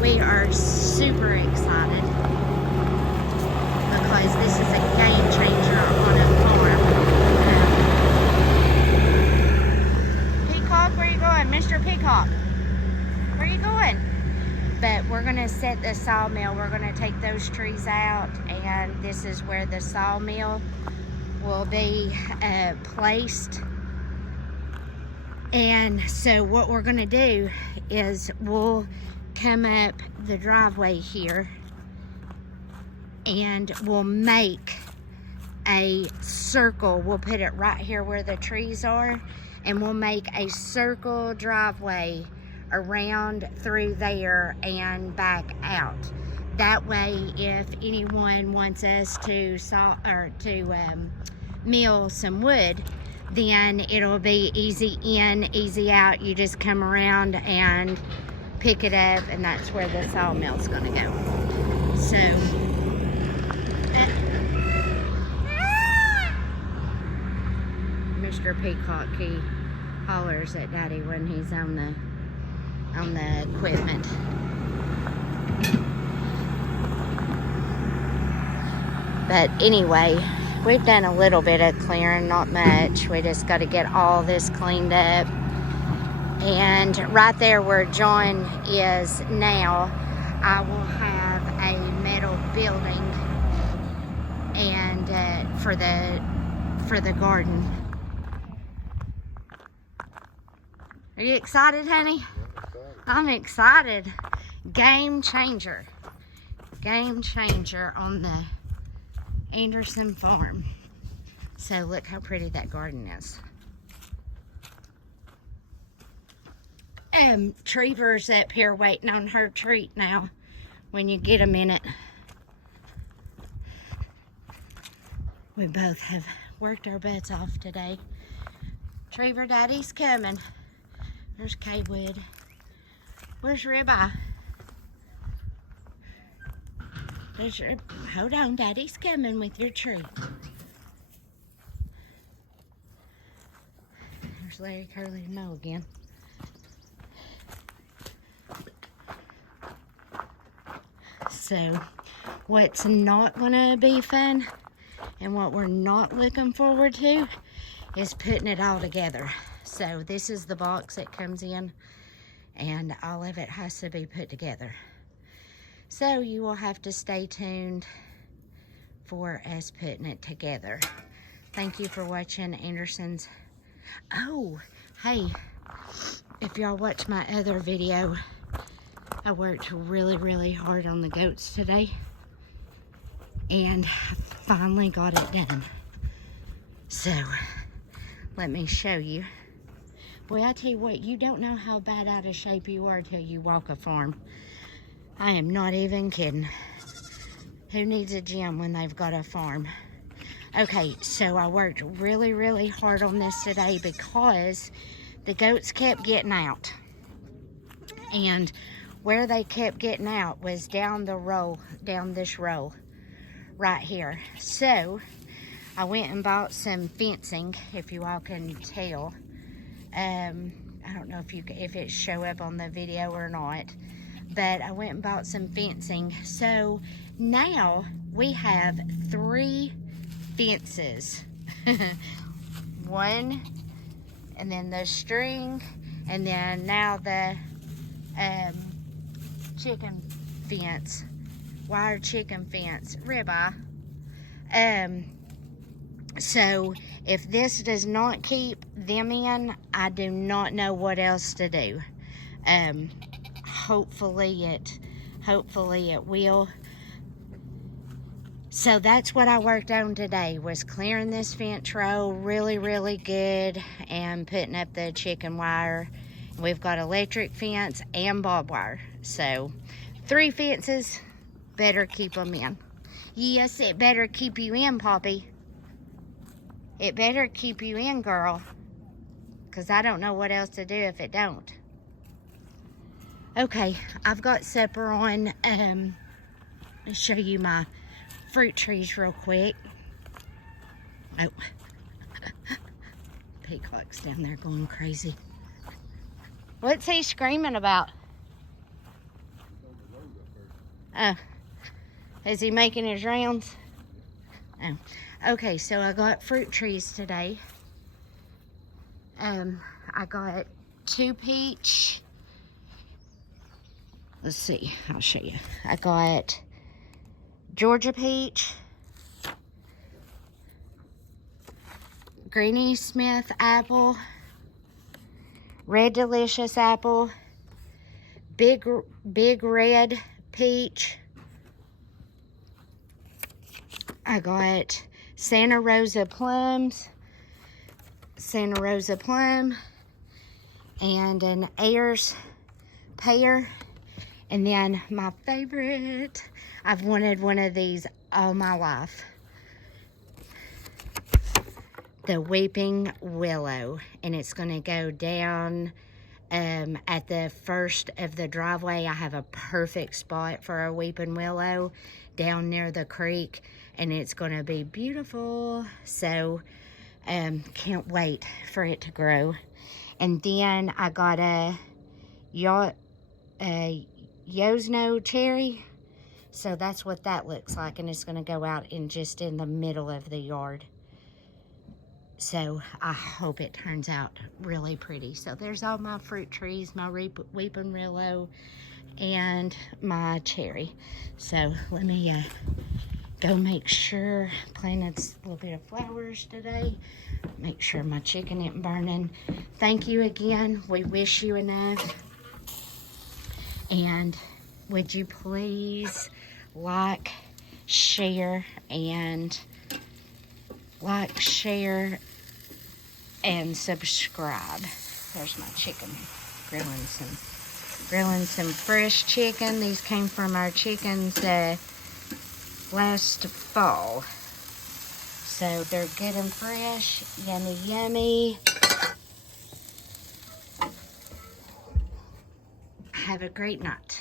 We are super excited because this is a game changer on a farm. Peacock, where are you going? Mr. Peacock, where are you going? But we're going to set the sawmill. We're going to take those trees out, and this is where the sawmill will be placed. And so what we're going to do is we'll come up the driveway here and we'll make a circle. We'll put it right here where the trees are, and we'll make a circle driveway around through there and back out. That way, if anyone wants us to mill some wood, then it'll be easy in, easy out. You just come around and pick it up, and that's where the sawmill's gonna go. So, Mr. Peacock, he hollers at Daddy when he's on the equipment. But anyway, we've done a little bit of clearing, not much. We just got to get all this cleaned up. And right there where John is now, I will have a metal building and for the garden. Are you excited, honey? I'm excited. Game changer. Game changer on the Anderson farm. So look how pretty that garden is. Trevor's up here waiting on her treat now when you get a minute. We both have worked our butts off today. Trevor, Daddy's coming. There's Kaywood. Where's Ribeye? Hold on, Daddy's coming with your treat. There's Larry, Curly, and Mo again. So, what's not gonna be fun and what we're not looking forward to is putting it all together. So, this is the box it comes in, and all of it has to be put together. So you will have to stay tuned for us putting it together. Thank you for watching Anderson's. Oh, hey, if y'all watch my other video, I worked really, really hard on the goats today, and I finally got it done. So, let me show you. Boy, I tell you what, you don't know how bad out of shape you are till you walk a farm. I am not even kidding. Who needs a gym when they've got a farm? Okay, so I worked really, really hard on this today because the goats kept getting out. And where they kept getting out was down this row right here. So I went and bought some fencing, if you all can tell. I don't know if it show up on the video or not, but I went and bought some fencing. So now we have 3 fences. One, and then the string, and then now the chicken fence, wire chicken fence, ribeye. So if this does not keep them in, I do not know what else to do. Hopefully it will. So that's what I worked on today, was clearing this fence row really, really good and putting up the chicken wire. We've got electric fence and barbed wire. So 3 fences, better keep them in. Yes, it better keep you in, Poppy. It better keep you in, girl, because I don't know what else to do if it don't. Okay, I've got supper on. I'll show you my fruit trees real quick. Oh, Peacock's down there going crazy. What's he screaming about? Oh, is he making his rounds? Oh, okay, so I got fruit trees today. I got 2 peach. Let's see, I'll show you. I got Georgia peach, Granny Smith apple, Red Delicious apple, Big Red peach. I got Santa Rosa plums, and an Ayers pear. And then my favorite, I've wanted one of these all my life, the weeping willow, and it's going to go down at the first of the driveway. I have a perfect spot for a weeping willow down near the creek, and it's going to be beautiful. So can't wait for it to grow. And then I got a Yosno cherry, so that's what that looks like, and it's going to go out in just in the middle of the yard. So I hope it turns out really pretty. So there's all my fruit trees, my weeping willow, and my cherry. So let me go make sure, planted a little bit of flowers today. Make sure my chicken isn't burning. Thank you again. We wish you enough. And would you please like, share, and subscribe. There's my chicken grilling some fresh chicken. These came from our chickens last fall, so they're good and fresh. Yummy, yummy. Have a great night.